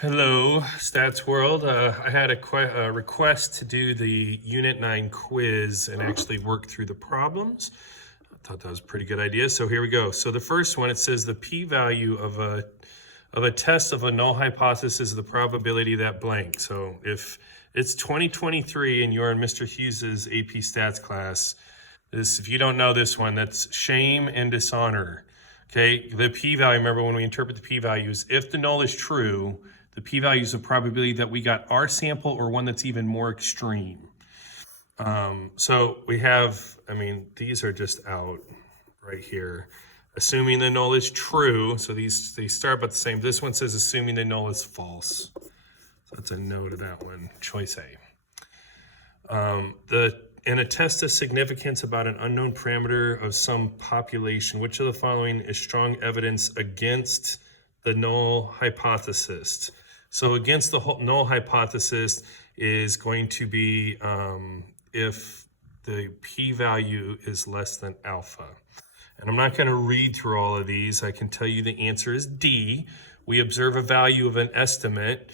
Hello, Stats World. I had a request to do the Unit 9 quiz and actually work through the problems. I thought that was a pretty good idea, so here we go. So the first one, it says the p-value of a test of a null hypothesis is the probability that blank. So if it's 2023 and you're in Mr. Hughes's AP Stats class, if you don't know this one, that's shame and dishonor. Okay, the p-value, remember when we interpret the p-values, if the null is true, the p-value is the probability that we got our sample or one that's even more extreme. So we have, these are just out right here. Assuming the null is true, so they start about the same. This one says assuming the null is false. So that's a no to that one, choice A. In a test of significance about an unknown parameter of some population, which of the following is strong evidence against the null hypothesis? So against the null hypothesis is going to be if the p-value is less than alpha. And I'm not going to read through all of these. I can tell you the answer is D. We observe a value of an estimate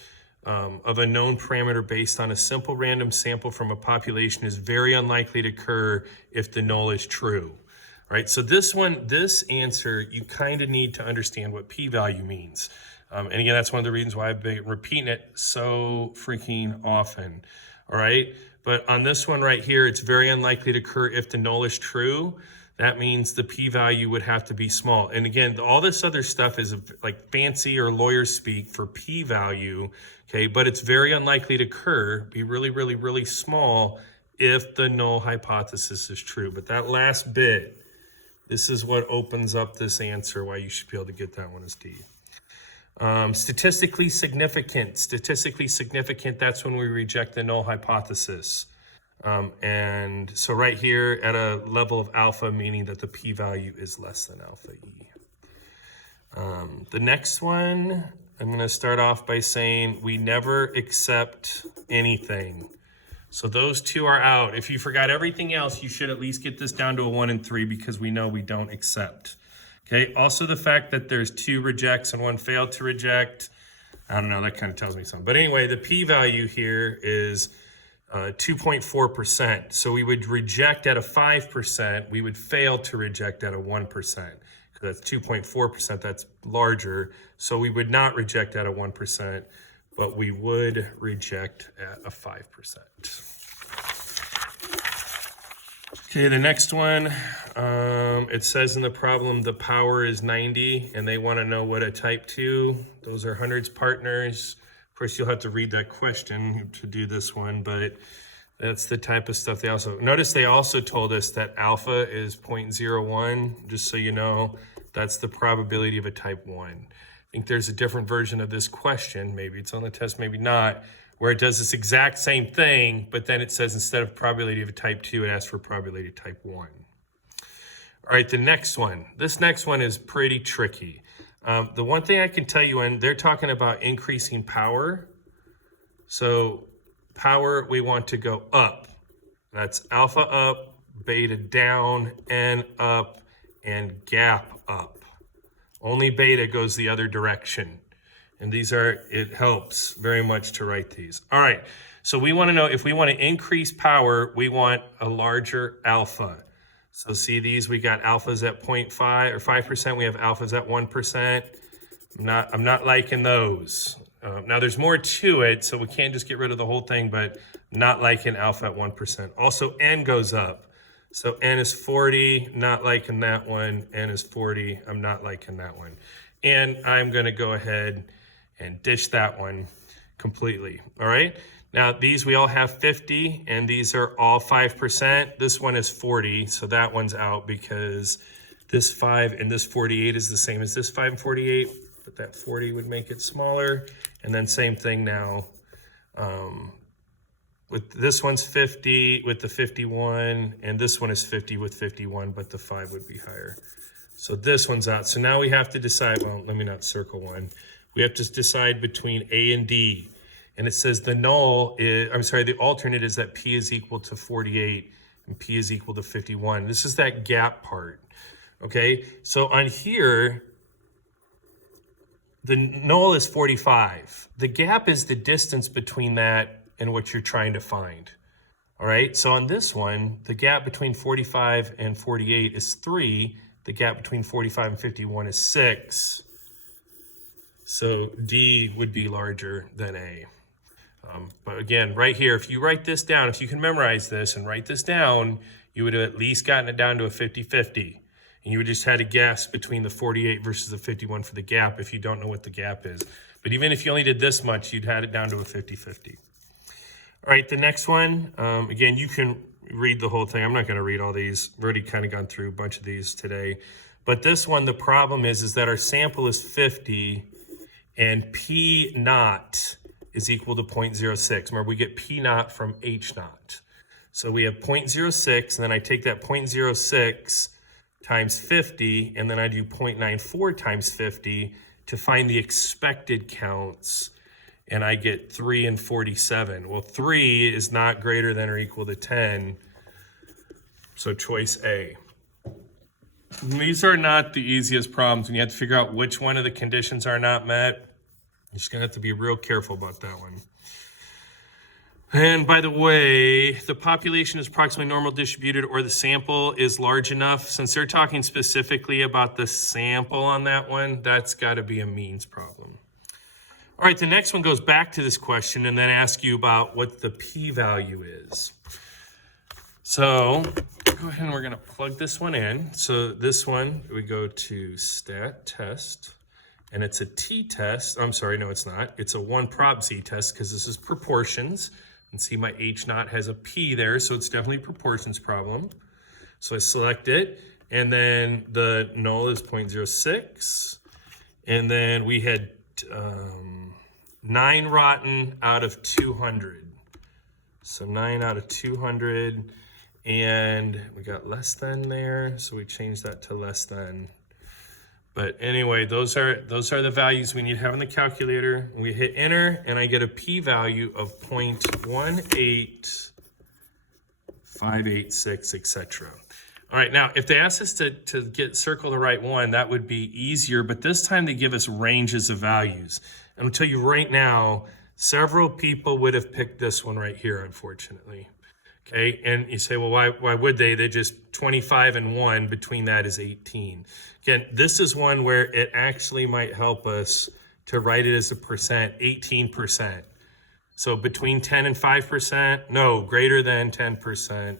of a known parameter based on a simple random sample from a population is very unlikely to occur if the null is true. Right? So this answer, you kind of need to understand what p-value means. And again, that's one of the reasons why I've been repeating it so freaking often. All right? But on this one right here, it's very unlikely to occur if the null is true. That means the p-value would have to be small. And again, all this other stuff is like fancy or lawyer speak for p-value, okay? But it's very unlikely to occur, be really, really, really small if the null hypothesis is true. But that last bit, this is what opens up this answer, why you should be able to get that one as D. Statistically significant, that's when we reject the null hypothesis. And so right here at a level of alpha, meaning that the p-value is less than alpha E. The next one, I'm going to start off by saying we never accept anything. So those two are out. If you forgot everything else, you should at least get this down to a 1 and 3 because we know we don't accept. Okay, also the fact that there's 2 rejects and 1 failed to reject, I don't know, that kind of tells me something. But anyway, the p-value here is 2.4%. So we would reject at a 5%, we would fail to reject at a 1%. Because that's 2.4%, that's larger. So we would not reject at a 1%, but we would reject at a 5%. Okay, the next one, it says in the problem the power is 90, and they want to know what a type 2. Those are hundreds partners. Of course, you'll have to read that question to do this one, but that's the type of stuff they also... Notice they also told us that alpha is 0.01, just so you know. That's the probability of a type 1. I think there's a different version of this question. Maybe it's on the test, maybe not, where it does this exact same thing, but then it says instead of probability of a type 2, it asks for probability of type 1. All right, the next one. This next one is pretty tricky. The one thing I can tell you, and they're talking about increasing power. So power, we want to go up. That's alpha up, beta down, N up, and gap up. Only beta goes the other direction. And it helps very much to write these. All right, so we want to know if we want to increase power, we want a larger alpha. So see these, we got alphas at 0.5 or 5%, we have alphas at 1%. I'm not liking those. Now there's more to it, so we can't just get rid of the whole thing, but not liking alpha at 1%. Also N goes up. So N is 40, not liking that one. N is 40, I'm not liking that one. And I'm gonna go ahead and dish that one completely, all right? Now, these we all have 50, and these are all 5%. This one is 40, so that one's out because this 5 and this 48 is the same as this 5 and 48, but that 40 would make it smaller. And then same thing now. With this one's 50 with the 51, and this one is 50 with 51, but the 5 would be higher. So this one's out. So now we have to decide, well, let me not circle one. We have to decide between A and D. And it says the alternate is that P is equal to 48 and P is equal to 51. This is that gap part, okay? So on here, the null is 45. The gap is the distance between that and what you're trying to find. All right, so on this one, the gap between 45 and 48 is 3. The gap between 45 and 51 is 6. So D would be larger than A. But again, right here, if you write this down, if you can memorize this and write this down, you would have at least gotten it down to a 50-50. And you would just had to guess between the 48 versus the 51 for the gap if you don't know what the gap is. But even if you only did this much, you'd had it down to a 50-50. All right, the next one, again, you can read the whole thing. I'm not going to read all these. We've already kind of gone through a bunch of these today. But this one, the problem is that our sample is 50 and P naught is equal to 0.06. Remember, we get P naught from H naught. So we have 0.06, and then I take that 0.06 times 50, and then I do 0.94 times 50 to find the expected counts, and I get 3 and 47. Well, 3 is not greater than or equal to 10, so choice A. These are not the easiest problems when you have to figure out which one of the conditions are not met. You're just gonna have to be real careful about that one. And by the way, the population is approximately normal distributed or the sample is large enough. Since they're talking specifically about the sample on that one, that's gotta be a means problem. All right, the next one goes back to this question and then asks you about what the p-value is. So go ahead and we're gonna plug this one in. So this one, we go to stat test. And it's a t-test. I'm sorry, no, it's not. It's a 1-prop z-test because this is proportions. And see, my h naught has a p there, so it's definitely a proportions problem. So I select it, and then the null is 0.06. And then we had 9 rotten out of 200. So 9 out of 200, and we got less than there, so we changed that to less than. But anyway, those are the values we need to have in the calculator. We hit enter, and I get a p-value of 0.18586, etc. All right, now if they ask us to circle the right one, that would be easier. But this time they give us ranges of values. And I'll tell you right now, several people would have picked this one right here, unfortunately. Okay, and you say, well, why would they? They just 25 and 1, between that is 18. Again, this is one where it actually might help us to write it as a percent, 18%. So between 10 and 5%, no, greater than 10%,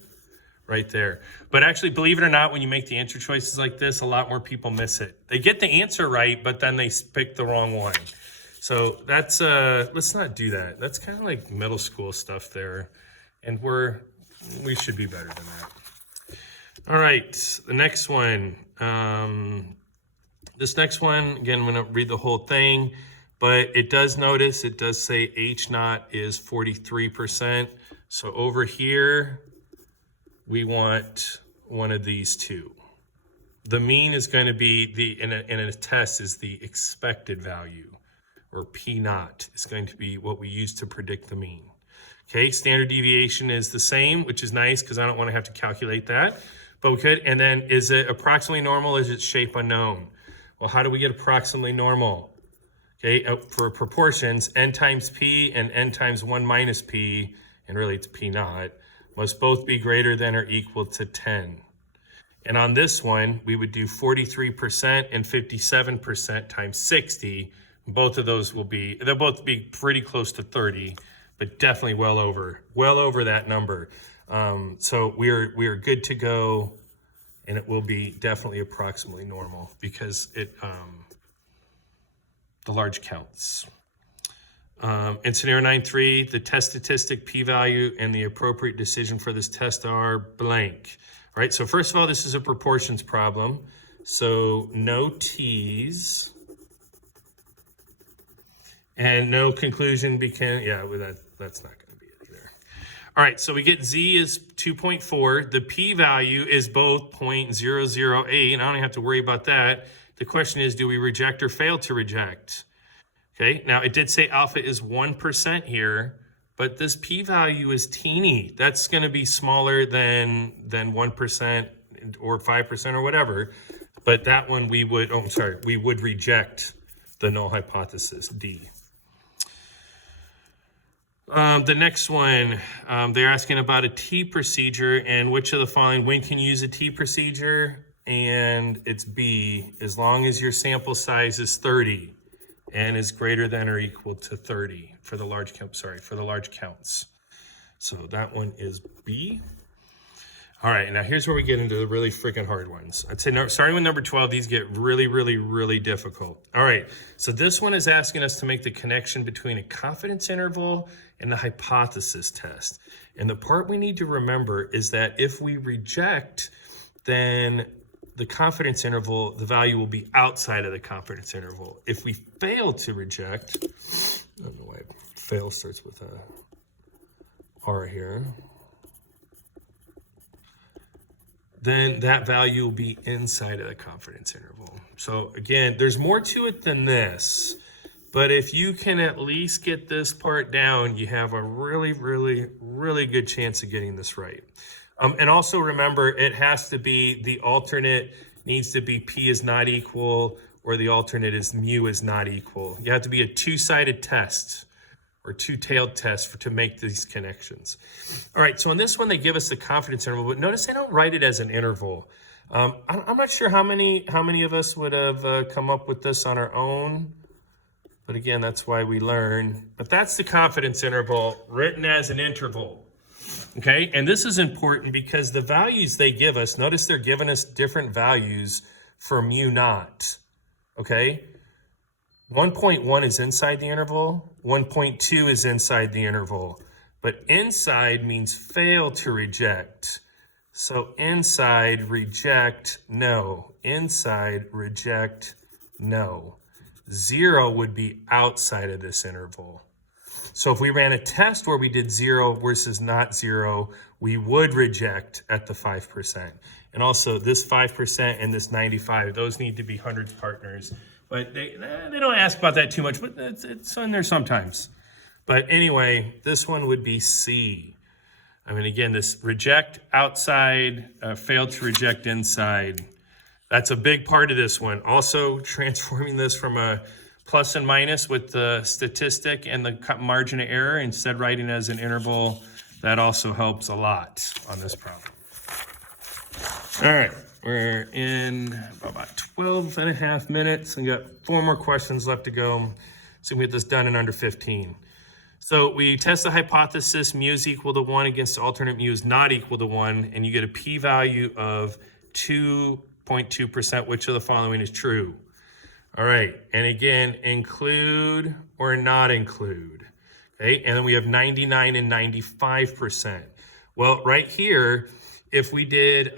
right there. But actually, believe it or not, when you make the answer choices like this, a lot more people miss it. They get the answer right, but then they pick the wrong one. So that's, let's not do that. That's kind of like middle school stuff there. And we should be better than that. All right, the next one. This next one, again, I'm going to read the whole thing, but it does say H naught is 43%. So over here, we want one of these two. The mean is going to be, in a test, is the expected value, or P naught is going to be what we use to predict the mean. Okay, standard deviation is the same, which is nice because I don't want to have to calculate that. But we could, and then is it approximately normal? Is it shape unknown? Well, how do we get approximately normal? Okay, for proportions, n times p and n times 1 minus p, and really it's p naught, must both be greater than or equal to 10. And on this one, we would do 43% and 57% times 60. Both of those they'll both be pretty close to 30, but definitely well over that number. So we are good to go, and it will be definitely approximately normal because the large counts. In scenario 9.3, the test statistic, p-value, and the appropriate decision for this test are blank. All right, so first of all, this is a proportions problem. So no t's and no conclusion that's not going to be it either. All right, so we get z is 2.4. The p-value is both 0.008, and I don't have to worry about that. The question is, do we reject or fail to reject? Okay, now it did say alpha is 1% here, but this p-value is teeny. That's going to be smaller than 1% or 5% or whatever. But that one we would reject the null hypothesis, D. The next one, they're asking about a T procedure and which of the following, when can you use a T procedure? And it's B, as long as your sample size is 30 and is greater than or equal to 30 for the large count, for the large counts. So that one is B. All right, now here's where we get into the really freaking hard ones. I'd say starting with number 12, these get really, really, really difficult. All right, so this one is asking us to make the connection between a confidence interval and the hypothesis test. And the part we need to remember is that if we reject, then the confidence interval, the value will be outside of the confidence interval. If we fail to reject, I don't know why fail starts with a R here, then that value will be inside of the confidence interval. So again, there's more to it than this, but if you can at least get this part down, you have a really, really, really good chance of getting this right. And also remember, it has to be, the alternate needs to be P is not equal, or the alternate is mu is not equal. You have to be a two-sided test or two-tailed test to make these connections. All right, so on this one, they give us the confidence interval, but notice they don't write it as an interval. I'm not sure how many of us would have come up with this on our own, but again, that's why we learn. But that's the confidence interval written as an interval, okay? And this is important because the values they give us, notice they're giving us different values for mu naught, okay? 1.1 is inside the interval, 1.2 is inside the interval, but inside means fail to reject. So inside, reject, no. Inside, reject, no. 0 would be outside of this interval. So if we ran a test where we did 0 versus not 0, we would reject at the 5%. And also this 5% and this 95, those need to be hundreds partners. But they don't ask about that too much, but it's in there sometimes. But anyway, this one would be C. I mean, again, this reject outside, fail to reject inside. That's a big part of this one. Also, transforming this from a plus and minus with the statistic and the margin of error, instead writing as an interval, that also helps a lot on this problem. All right. We're in about 12 and a half minutes and got 4 more questions left to go. So we get this done in under 15. So we test the hypothesis mu is equal to 1 against the alternate mu is not equal to 1, and you get a p-value of 2.2%. Which of the following is true? All right, and again, include or not include. Okay, and then we have 99 and 95%. Well, right here, if we did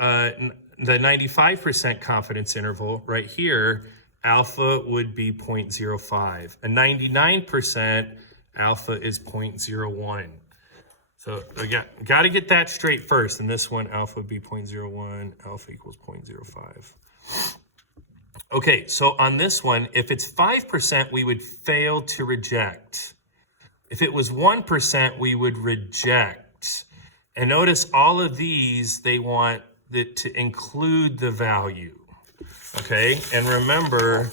the 95% confidence interval right here, alpha would be 0.05. A 99% alpha is 0.01. So I got to get that straight first. And this one, alpha would be 0.01, alpha equals 0.05. Okay, so on this one, if it's 5%, we would fail to reject. If it was 1%, we would reject. And notice all of these, they want to include the value, okay? And remember,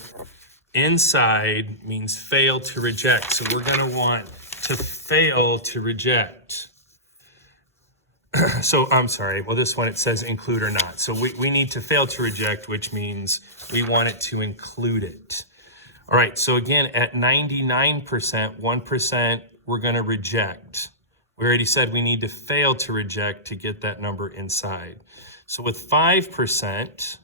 inside means fail to reject. So we're gonna want to fail to reject. So I'm sorry, well, this one, it says include or not. So we need to fail to reject, which means we want it to include it. All right, so again, at 99%, 1%, we're gonna reject. We already said we need to fail to reject to get that number inside. So with 5%,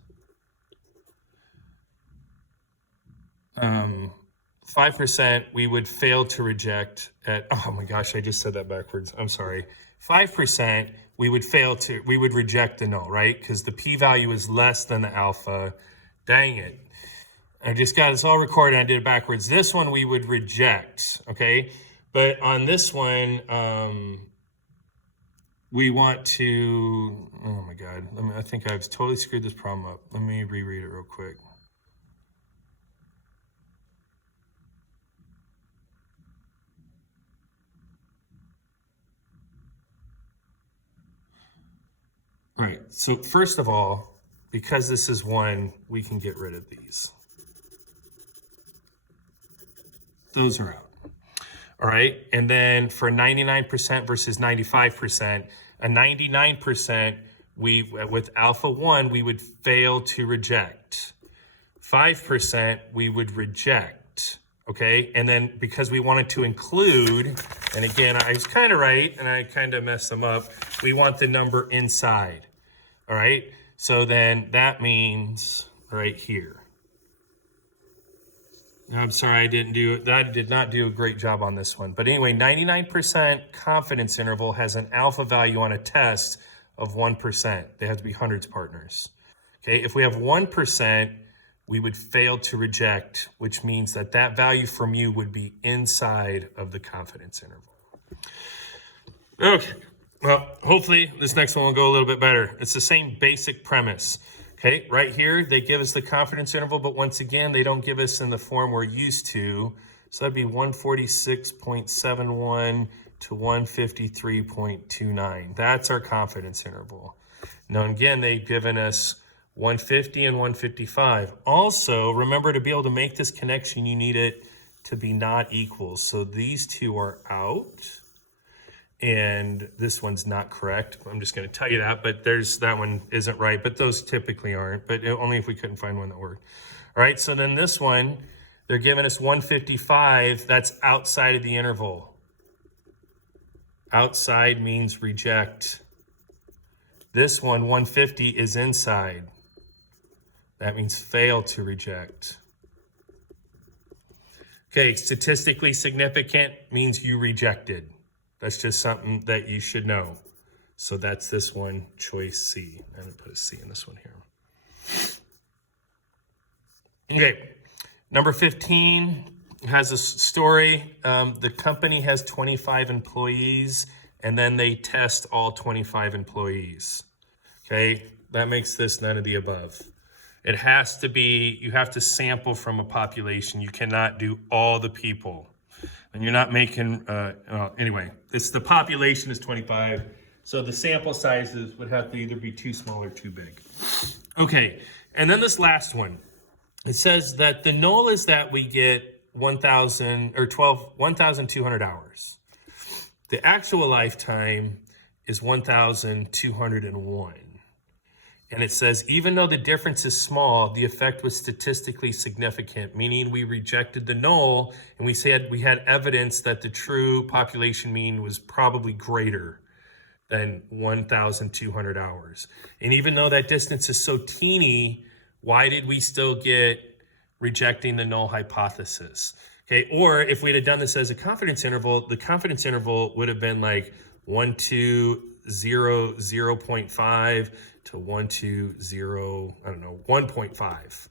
5%, we would fail to reject at, oh my gosh, I just said that backwards. I'm sorry. 5%, we would reject the null, right? Because the p-value is less than the alpha. Dang it. I just got this all recorded and I did it backwards. This one we would reject, okay? But on this one, we want to, oh my God, I think I've totally screwed this problem up. Let me reread it real quick. All right, so first of all, because this is 1, we can get rid of these. those are out. All right, and then for 99% versus 95%, a 99%, with alpha 1, we would fail to reject. 5%, we would reject, okay? And then because we wanted to include, and again, I was kind of right, and I kind of messed them up, we want the number inside, all right? So then that means right here. I'm sorry, I did not do a great job on this one. But anyway, 99% confidence interval has an alpha value on a test of 1%. They have to be hundreds partners. Okay, if we have 1%, we would fail to reject, which means that that value from you would be inside of the confidence interval. Okay, well, hopefully this next one will go a little bit better. It's the same basic premise. Okay, right here, they give us the confidence interval, but once again, they don't give us in the form we're used to. So that'd be 146.71 to 153.29. That's our confidence interval. Now, again, they've given us 150 and 155. Also, remember, to be able to make this connection, you need it to be not equal. So these two are out. And this one's not correct. I'm just going to tell you that, but that one isn't right, but those typically aren't, but only if we couldn't find one that worked. All right, so then this one, they're giving us 155. That's outside of the interval. Outside means reject. This one, 150, is inside. That means fail to reject. Okay, statistically significant means you rejected. That's just something that you should know. So that's this one, choice C. I'm going to put a C in this one here. Okay, number 15 has a story. The company has 25 employees, and then they test all 25 employees. Okay, that makes this none of the above. It has to be, you have to sample from a population. You cannot do all the people. And you're not making, anyway, the population is 25, so the sample sizes would have to either be too small or too big. Okay, and then this last one, it says that the null is that we get 1,200 hours. The actual lifetime is 1,201. And it says, even though the difference is small, the effect was statistically significant, meaning we rejected the null and we said we had evidence that the true population mean was probably greater than 1,200 hours. And even though that distance is so teeny, why did we still get rejecting the null hypothesis? Okay, or if we'd have done this as a confidence interval, the confidence interval would have been like 0.5 to 1.5.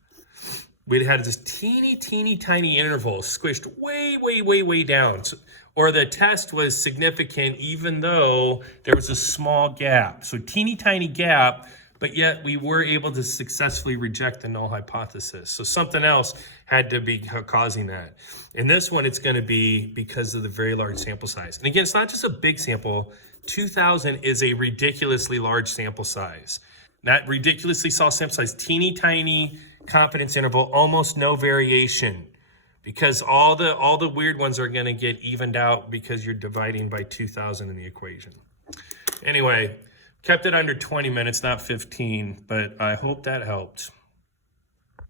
We'd had this teeny tiny interval squished way down. So, or the test was significant even though there was a small gap. So teeny tiny gap, but yet we were able to successfully reject the null hypothesis. So something else had to be causing that. In this one, it's going to be because of the very large sample size. And again, it's not just a big sample. 2,000 is a ridiculously large sample size. That ridiculously small sample size, teeny tiny confidence interval, almost no variation, because all the weird ones are going to get evened out because you're dividing by 2,000 in the equation. Anyway, kept it under 20 minutes, not 15, but I hope that helped.